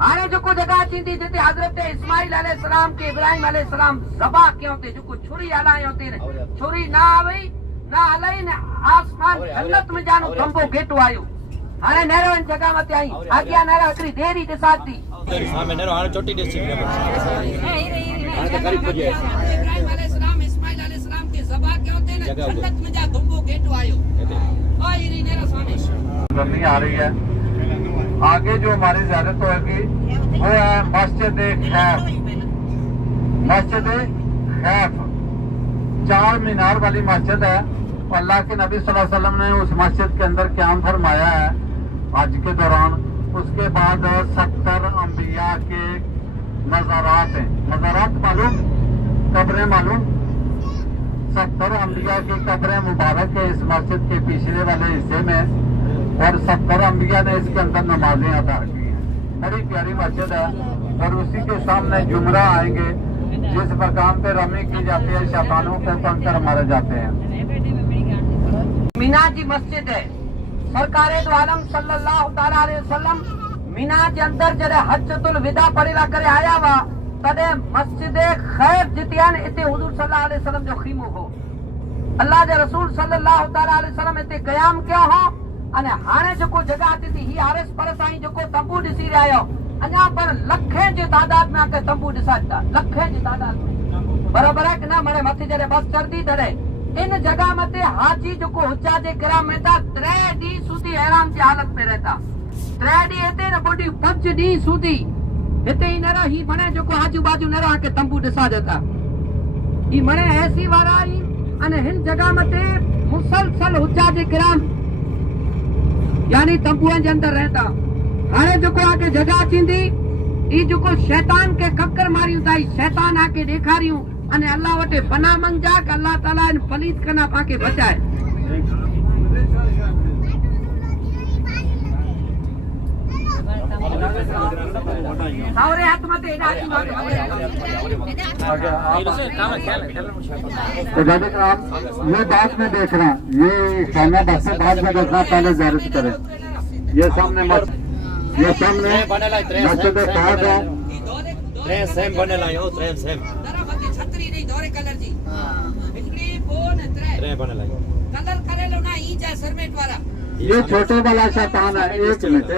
हाणे जेको जगह थींदी जिते हज़रत इस्माइल अलैहिस्सलाम के इब्राहिम अलैहिस्सलाम ज़बह कयो थे, जेको छुरी हलायो थे, छुरी ना आई ना हलाई न आसमान जन्नत में जानो थंबो गेटो आयो, हाणे नेरो इन जगह मते आई आज्ञा नेरो हिकड़ी देरी दिसात थी सामने नेरो हाणे छोटी डिस्ट्रिक्ट में हाणे तो करीब पुजे इब्राहिम अलैहिस्सलाम इस्माइल अलैहिस्सलाम के ज़बा के होते ने जन्नत में जा दुंबो गेटो आयो ओ इरी नेरो सामने गर्मी आ रही है। आगे जो हमारी ज़ियारत होगी वो है मस्जिद खैफ। मस्जिद खैफ 4 मीनार वाली मस्जिद है। अल्लाह के नबी सल्लल्लाहु अलैहि वसल्लम ने उस मस्जिद के अंदर क़याम फरमाया है हज के दौरान। उसके बाद 70 अंबिया के मज़ारात हैं। मज़ारात मालूम, कब्रें मालूम। 70 अंबिया की कब्रें मुबारक है इस मस्जिद के पिछले वाले हिस्से में, और 70 अंबिया ने इसके अंदर नमाजें अदा की हैं। बड़ी प्यारी मस्जिद है। और उसी के सामने जुमरा आएंगे जिस मकाम पे रमी की जाती है, शैतानों को कंकर मारे जाते हैं। मीना जी मस्जिद है। सरकारे दो आलम सल्लल्लाहु ताला अलैहि वसल्लम मीना जे अंदर जॾहिं हज्जतुल विदा पढ़ेला करे आया हुआ तॾहिं मस्जिद खैफ जिते आहिनि इते हुज़ूर सल्लल्लाहु अलैहि वसल्लम जो ख़ीमो हो। अल्लाह जे रसूल सल्लल्लाहु ताला अलैहि वसल्लम हिते क़याम कयो हो। अने हाणे जेको जगह अचे थी ही आरएस पर साईं जेको तंबू ॾिसी रहिया आहियो, अञा पर लखें जे तादाद में आके तंबू ॾिसा था, लखें जी तादाद में। बराबर है कि न? माने मथे जॾहिं बस चढ़दी तॾहिं इन जगह मते हाजी जेको हुजा जे किराम में था 3 ॾींहं सूदी हैरान जी हालत में रहता। 3 ॾींहं हिते न बोडी 5 ॾींहं सूदी हिते ही न रही मने जेको आजू बाजू न रहा के तंबू ॾिसा देता। ही मने ऐसी वारा ही अने हिन जगह मते मुसलसल हुजा जे किराम यानी तंबुअनि जे अंदर रहता। हाणे जेको आके जगह थींदी ई जेको शैतान के कक्कर मारियूं था, शैतान आके ॾेखारियूं अने अल्लाह वटे पनाह मंगजा कि अल्लाह ताला इन पलीत कना पाके बचाए। सावरे हाथ मते एडा हाथ ये बात में देख रहा, ये खाना बस से बाद में देखना, पहले ज़ियारत करें। ये सामने मस्जिद साहब है। ट्रेन सेम बनेला यो ट्रेन सेम छतरी नहीं दोरे कलर जी बिजली फोन ट्रेन बनेला कलर करेलो ना ई जा सरमेट वाला। ये छोटे वाला शैतान है। एक मिनट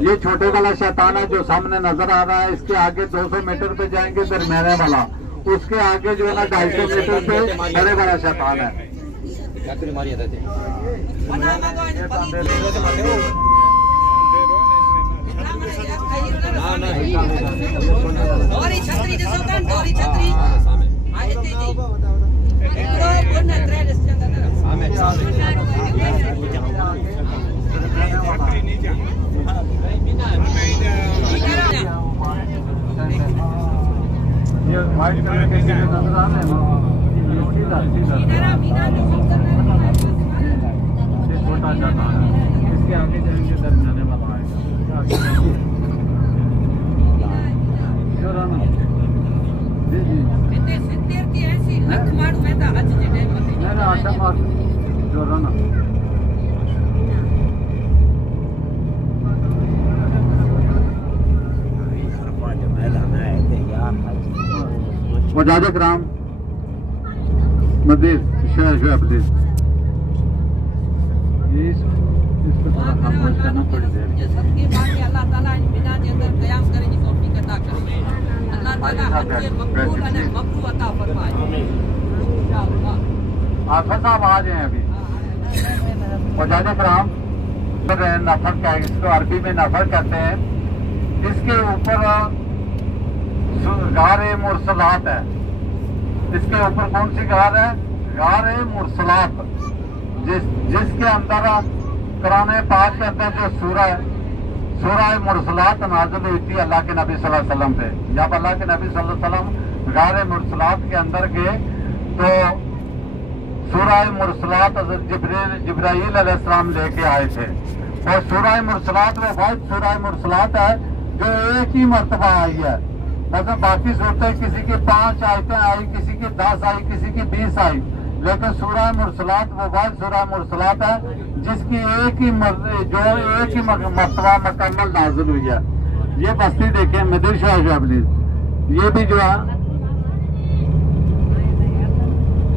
ये छोटे वाला शैतान है जो सामने नजर आ रहा है। इसके आगे 200 मीटर पे जाएंगे दरमियाने वाला, उसके आगे जो है ना 250 मीटर पे बड़े वाला शैतान है। दोरी छतरी जसो कान दोरी छतरी आ इते जी एकड़ो कोन ट्रेन स्टेशन है सामने ये व्हाइट कलर के नजर आ रहे हैं। मीना जो छोटा शैतान है। इसके आगे जाएंगे दरमियाने वाला आएगा। जी जी इते 70 की 80 लाख माण्हू वेंदा हज जे टाइम ते। मैंने आशा मार जो रहा मुजाहिद कराम मदीर शोएब प्लीज इसको थोड़ा खामोश करना थोड़ी देर। सबके बाकी अल्लाह ताला इन बिना जे अंदर कयाम करे जी तौफीक अता करे। अल्लाह ताला हज मकबूल अने मबरूर अता फरमाए इंशाअल्लाह। आफर साहब आ जाए अभी। मुजाहिद कराम नफर का, इसको अरबी में नफर कहते हैं। इसके ऊपर गारे मुरसलात है। इसके ऊपर कौन सी गार है? गारे मुरसलात, जिसके अंदर कुरान पाक के अंदर जो सूरह मुरसलात नाज़िल हुई थी अल्लाह के नबी सल्लल्लाहु अलैहि वसल्लम पे। जब अल्लाह के नबी सल्लल्लाहु अलैहि वसल्लम गारे मुरसलात के अंदर गए तो सूरह मुरसलात जिब्राईल अलैहिस्सलाम लेके आए थे। और सूरह मुरसलात में बहुत सूरह मुरसलात है जो एक ही मर्तबा आई है। ऐसा बाकी सूरतें किसी की 5 आयतें आई, किसी की 10 आई, किसी की 20 आई, लेकिन सूरह मुरसलात वो बहुत सूरह मुरसलात है जिसकी एक ही मर्तबा मुकम्मल नाज़िल हुई है। ये बस्ती देखें मदीर शोएब प्लीज। ये भी जो है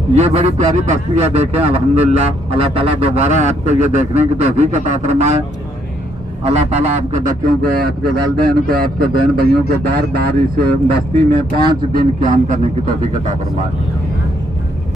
ये बड़ी प्यारी बस्ती है, देखें अल्हम्दुलिल्लाह। अल्लाह ताला दोबारा आपको ये देखने की तौफीक अता फरमाए। अल्लाह ताला आपके बच्चों को, आपके वालिदैन को, आपके बहन भाइयों को बार बार इस बस्ती में 5 दिन क़याम करने की तौफीक अता फरमाए।